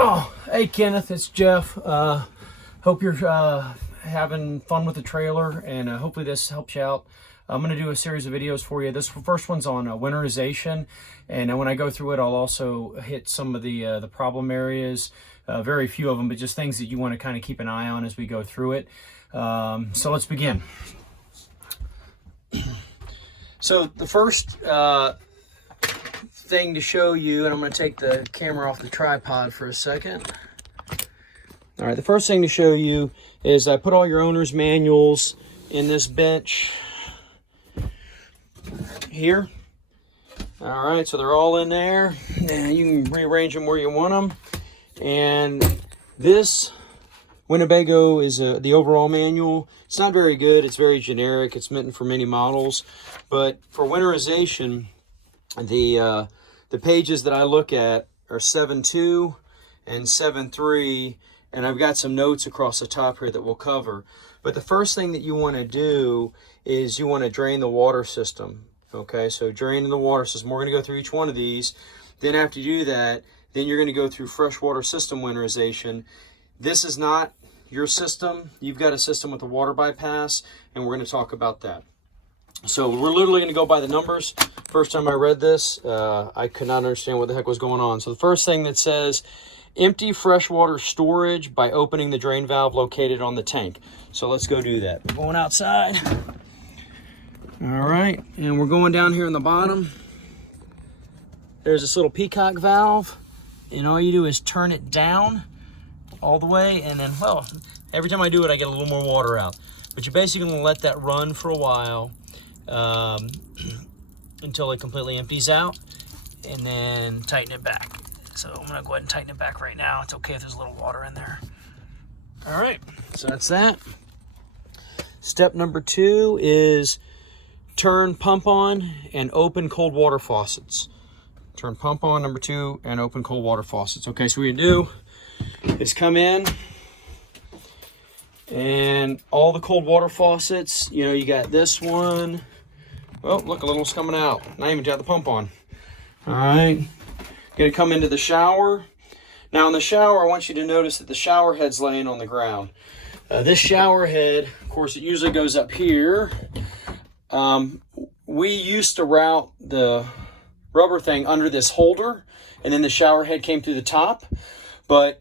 Oh, hey Kenneth, it's Jeff. Hope you're having fun with the trailer, and hopefully this helps you out. I'm going to do a series of videos for you. This first one's on winterization, and when I go through it, I'll also hit some of the problem areas. Very few of them, but just things that you want to kind of keep an eye on as we go through it. So let's begin. So the first thing to show you, and I'm going to take the camera off the tripod for a second. All right, the first thing to show you is I put all your owner's manuals in this bench here. All right, so they're all in there, and you can rearrange them where you want them. And this Winnebago is the overall manual. It's not very good. It's very generic. It's meant for many models, but for winterization, the pages that I look at are 7.2 and 7.3, and I've got some notes across the top here that we'll cover. But the first thing that you want to do is you want to drain the water system. Okay, so draining the water system. We're going to go through each one of these. Then after you do that, then you're going to go through freshwater system winterization. This is not your system. You've got a system with a water bypass, and we're going to talk about that. So we're literally going to go by the numbers. First time I read this, I could not understand what the heck was going on. So the first thing that says, empty freshwater storage by opening the drain valve located on the tank. So let's go do that. We're going outside. All right, and we're going down here in the bottom. There's this little peacock valve, and all you do is turn it down all the way, and then, well, every time I do it, I get a little more water out. But you're basically going to let that run for a while until it completely empties out, and then tighten it back. So I'm going to go ahead and tighten it back right now. It's okay if there's a little water in there. All right, so that's that. Step number 2 is turn pump on and open cold water faucets. Turn pump on, number 2, and open cold water faucets. Okay, so what you do is come in, and all the cold water faucets, you know, you got this one. Oh, look, a little's coming out. Not even got the pump on. All right, gonna come into the shower. Now in the shower, I want you to notice that the shower head's laying on the ground. This shower head, of course, it usually goes up here. We used to route the rubber thing under this holder, and then the shower head came through the top. But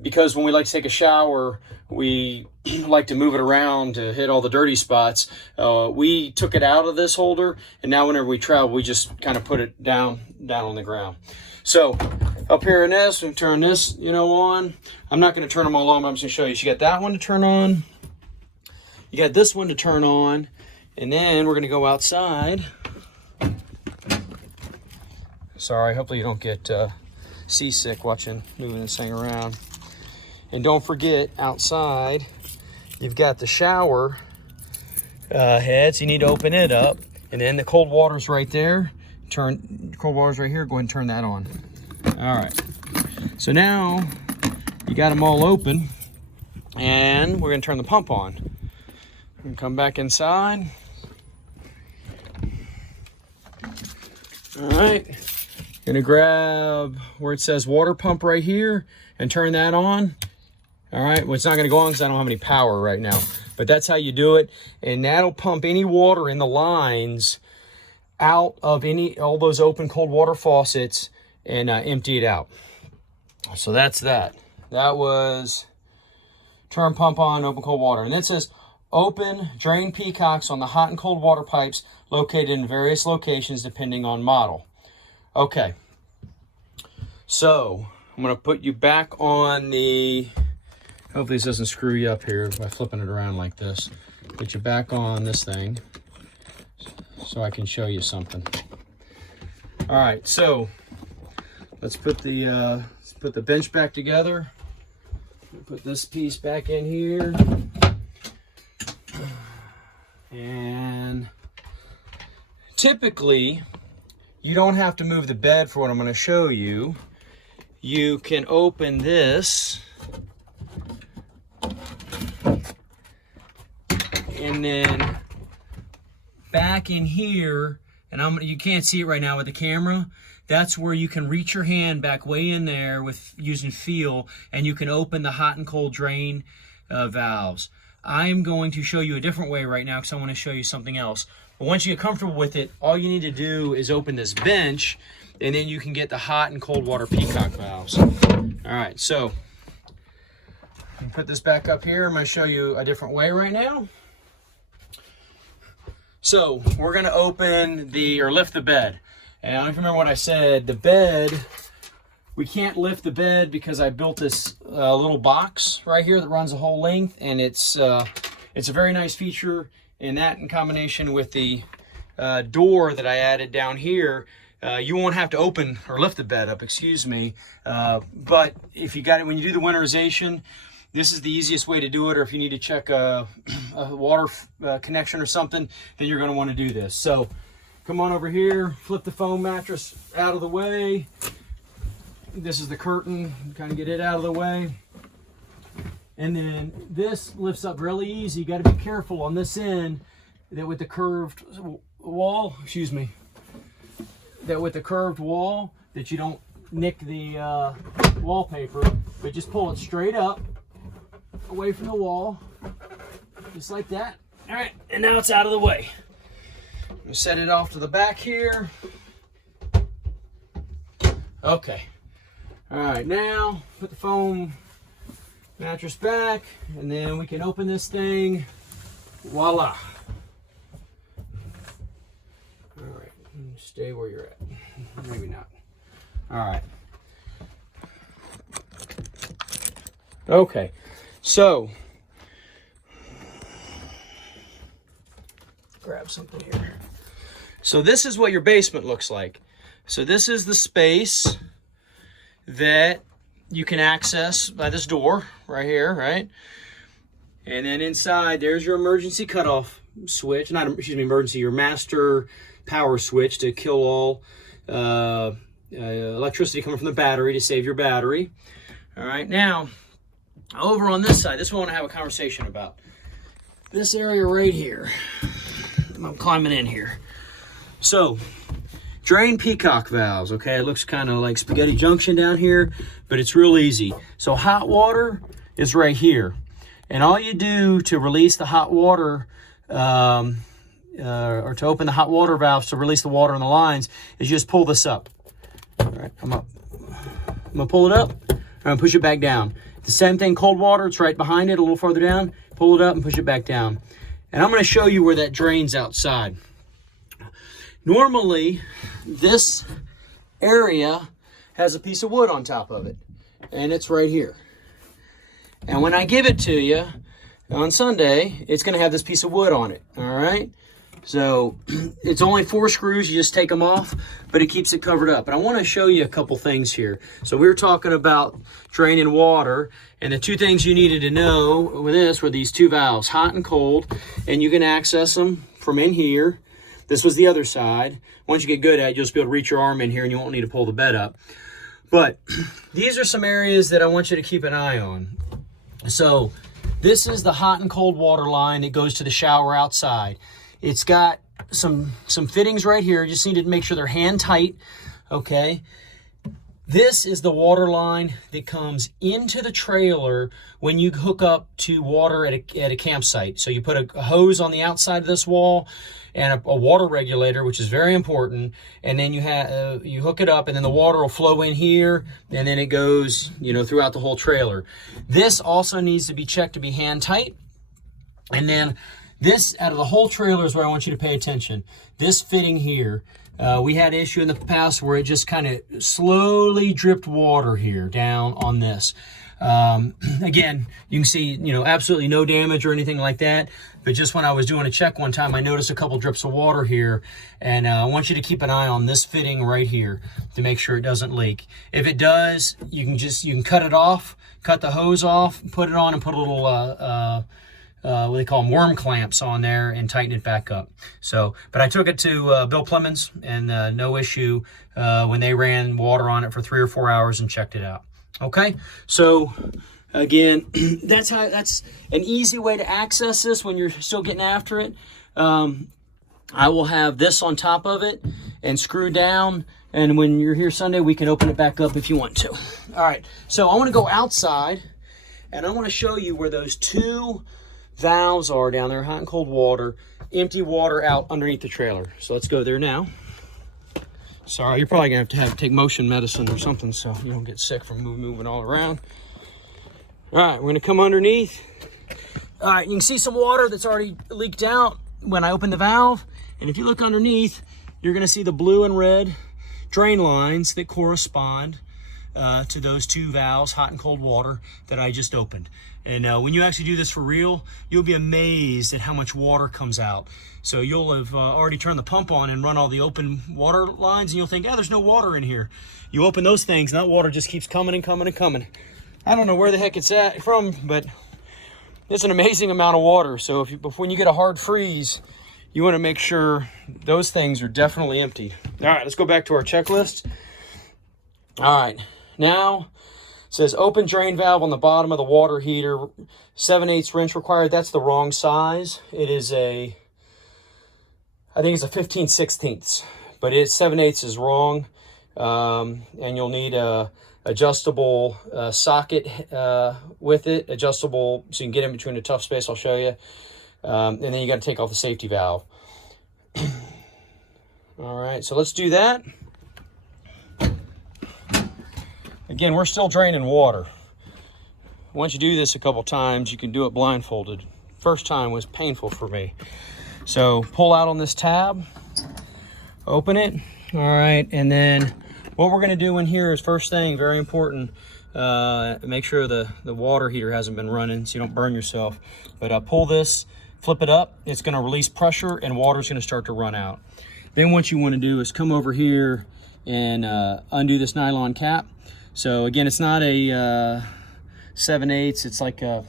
because when we like to take a shower, we like to move it around to hit all the dirty spots, we took it out of this holder, and now whenever we travel, we just kind of put it down on the ground. So up here in this, we turn this, on. I'm not going to turn them all on, but I'm just going to show you. So you got that one to turn on. You got this one to turn on, and then we're going to go outside. Sorry, hopefully you don't get seasick moving this thing around. And don't forget, outside, you've got the shower head, so you need to open it up. And then the cold water's right there. Cold water's right here. Go ahead and turn that on. All right. So now you got them all open, and we're going to turn the pump on. And come back inside. All right. Gonna grab where it says water pump right here and turn that on. All right, well, it's not gonna go on because I don't have any power right now, but that's how you do it. And that'll pump any water in the lines out of all those open cold water faucets and empty it out. So that's that. That was turn pump on, open cold water. And then it says open drain peacocks on the hot and cold water pipes located in various locations depending on model. Okay, so I'm going to put you back on the, hopefully this doesn't screw you up here by flipping it around like this. Put you back on this thing so I can show you something. All right, so let's put the bench back together. Put this piece back in here. And typically, you don't have to move the bed for what I'm going to show you. You can open this, and then back in here, and you can't see it right now with the camera, that's where you can reach your hand back way in there with using feel, and you can open the hot and cold drain valves. I'm going to show you a different way right now because I want to show you something else. But once you get comfortable with it, all you need to do is open this bench, and then you can get the hot and cold water peacock valves. All right, so put this back up here. I'm going to show you a different way right now. So we're going to open or lift the bed. And I don't remember what I said. The bed, we can't lift the bed because I built this little box right here that runs the whole length, and it's a very nice feature. And that, in combination with the door that I added down here, you won't have to open or lift the bed up, excuse me. But if you got it, when you do the winterization, this is the easiest way to do it. Or if you need to check a water connection or something, then you're going to want to do this. So come on over here, flip the foam mattress out of the way. This is the curtain, kind of get it out of the way. And then this lifts up really easy. You got to be careful on this end that with the curved wall, that you don't nick the wallpaper, but just pull it straight up away from the wall, just like that. All right, and now it's out of the way. We'll set it off to the back here. Okay. All right, now put the foam mattress back, and then we can open this thing. Voila. All right, stay where you're at. Maybe not. All right. Okay, so grab something here. So this is what your basement looks like. So this is the space that you can access by this door right here, right? And then inside, there's your emergency cutoff switch, your master power switch to kill all electricity coming from the battery to save your battery. All right, now over on this side, this is what I want to have a conversation about. This area right here. I'm climbing in here. So, drain peacock valves, okay? It looks kind of like spaghetti junction down here, but it's real easy. So hot water is right here. And all you do to release the hot water, or to open the hot water valves to release the water in the lines, is just pull this up. All right, I'm gonna pull it up, and I'm gonna push it back down. The same thing, cold water, it's right behind it, a little farther down. Pull it up and push it back down. And I'm gonna show you where that drains outside. Normally, this area has a piece of wood on top of it, and it's right here. And when I give it to you on Sunday, it's going to have this piece of wood on it, all right? So it's only 4 screws. You just take them off, but it keeps it covered up. But I want to show you a couple things here. So we were talking about draining water, and the 2 things you needed to know with this were these 2 valves, hot and cold, and you can access them from in here. This was the other side. Once you get good at it, you'll just be able to reach your arm in here and you won't need to pull the bed up. But these are some areas that I want you to keep an eye on. So this is the hot and cold water line that goes to the shower outside. It's got some fittings right here. You just need to make sure they're hand tight, okay? This is the water line that comes into the trailer when you hook up to water at a campsite. So you put a hose on the outside of this wall and a water regulator, which is very important, and then you hook it up, and then the water will flow in here, and then it goes, throughout the whole trailer. This also needs to be checked to be hand tight, and then this, out of the whole trailer, is where I want you to pay attention. This fitting here, we had an issue in the past where it just kind of slowly dripped water here down on this. Again, you can see, absolutely no damage or anything like that. But just when I was doing a check one time, I noticed a couple drips of water here. And I want you to keep an eye on this fitting right here to make sure it doesn't leak. If it does, you can cut it off, cut the hose off, put it on, and put a little, what they call them, worm clamps on there, and tighten it back up. So, but I took it to Bill Plemons, and no issue when they ran water on it for 3 or 4 hours and checked it out. Okay, so again, that's an easy way to access this when you're still getting after it. I will have this on top of it, and screw down. And when you're here Sunday, we can open it back up if you want to. All right, so I want to go outside, and I want to show you where those two valves are down there, hot and cold water, empty water out underneath the trailer. So let's go there now. Sorry, you're probably gonna have to take motion medicine or something so you don't get sick from moving all around. All right, we're gonna come underneath. All right, you can see some water that's already leaked out when I opened the valve. And if you look underneath, you're gonna see the blue and red drain lines that correspond to those two valves, hot and cold water, that I just opened. And when you actually do this for real, you'll be amazed at how much water comes out. So you'll have already turned the pump on and run all the open water lines, and you'll think, there's no water in here. You open those things, and that water just keeps coming and coming and coming. I don't know where the heck it's from, but it's an amazing amount of water. So when you get a hard freeze, you want to make sure those things are definitely emptied. All right, let's go back to our checklist. All right, now it says open drain valve on the bottom of the water heater, 7/8 wrench required. That's the wrong size. It is I think it's a 15/16, but 7/8 is wrong. And you'll need a adjustable socket with it, adjustable so you can get in between the tough space. I'll show you. And then you got to take off the safety valve. All right, so let's do that. Again, we're still draining water. Once you do this a couple times, you can do it blindfolded. First time was painful for me. So pull out on this tab, open it. All right, and then what we're gonna do in here is, first thing, very important, make sure the water heater hasn't been running so you don't burn yourself. But pull this, flip it up, it's gonna release pressure and water's gonna start to run out. Then what you wanna do is come over here and undo this nylon cap. So again, it's not a 7/8, it's like a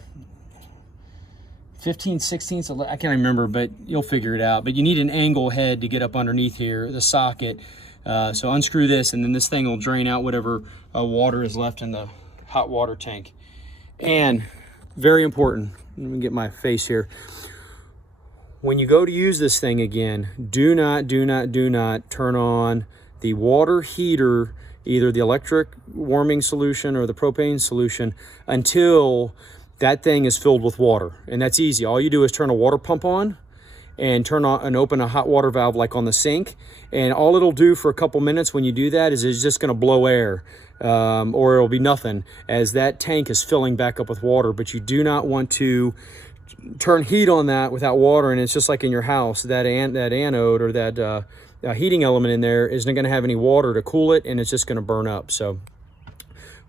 15/16, I can't remember, but you'll figure it out. But you need an angle head to get up underneath here, the socket. So unscrew this, and then this thing will drain out whatever water is left in the hot water tank. And very important, let me get my face here. When you go to use this thing again, do not turn on the water heater, either the electric warming solution or the propane solution, until that thing is filled with water. And that's easy. All you do is turn a water pump on and turn on and open a hot water valve like on the sink. And all it'll do for a couple minutes when you do that is it's just gonna blow air, or it'll be nothing as that tank is filling back up with water. But you do not want to turn heat on that without water. And it's just like in your house, that anode or that heating element in there isn't gonna have any water to cool it, and it's just gonna burn up. So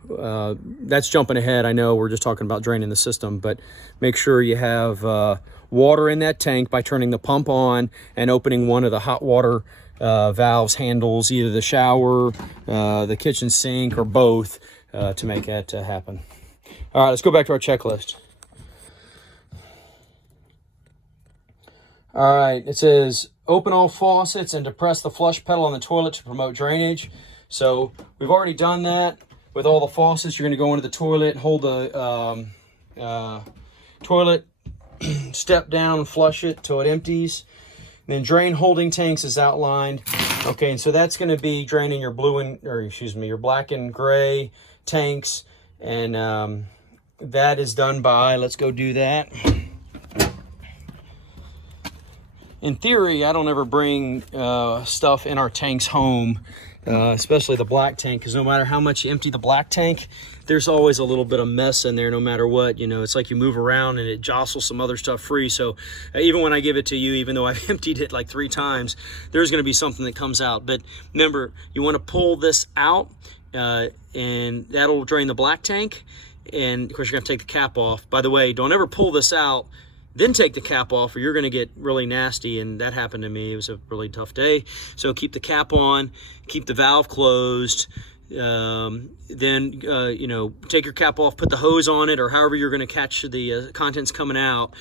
that's jumping ahead. I know we're just talking about draining the system, but make sure you have water in that tank by turning the pump on and opening one of the hot water valves handles, either the shower, the kitchen sink, or both, to make that happen. All right, let's go back to our checklist. All right, it says open all faucets and depress the flush pedal on the toilet to promote drainage. So we've already done that. With all the faucets, you're going to go into the toilet, hold the toilet, step down, flush it till it empties. And then drain holding tanks is outlined. Okay, and so that's going to be draining your your black and gray tanks, and that is done by. Let's go do that. In theory, I don't ever bring stuff in our tanks home. Especially the black tank, because no matter how much you empty the black tank, there's always a little bit of mess in there no matter what. You know, it's like you move around and it jostles some other stuff free. So even when I give it to you, even though I've emptied it like 3 times, there's going to be something that comes out. But remember, you want to pull this out, and that'll drain the black tank. And of course, you're going to take the cap off. By the way, don't ever pull this out then take the cap off, or you're going to get really nasty, and that happened to me. It was a really tough day. So keep the cap on, keep the valve closed, then take your cap off, put the hose on it, or however you're going to catch the contents coming out,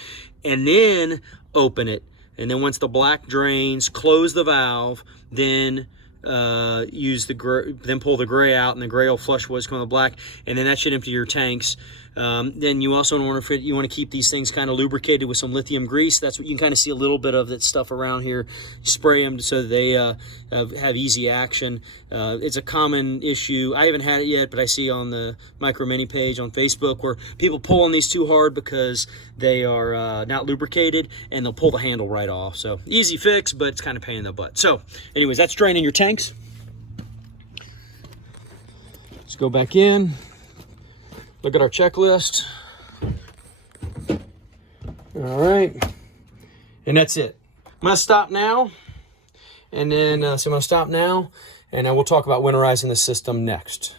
and then open it. And then once the black drains, close the valve, then then pull the gray out, and the gray will flush what's coming out of the black, and then that should empty your tanks. Then you also want to keep these things kind of lubricated with some lithium grease. That's what you can kind of see a little bit of that stuff around here. Spray them so they have easy action. It's a common issue. I haven't had it yet, but I see on the Micro Mini page on Facebook where people pull on these too hard because they are not lubricated, and they'll pull the handle right off. So easy fix, but it's kind of pain in the butt. So anyways, that's draining your tanks. Let's go back in, look at our checklist. All right, and that's it. I'm gonna stop now, and then so I'm gonna stop now, and we'll talk about winterizing the system next.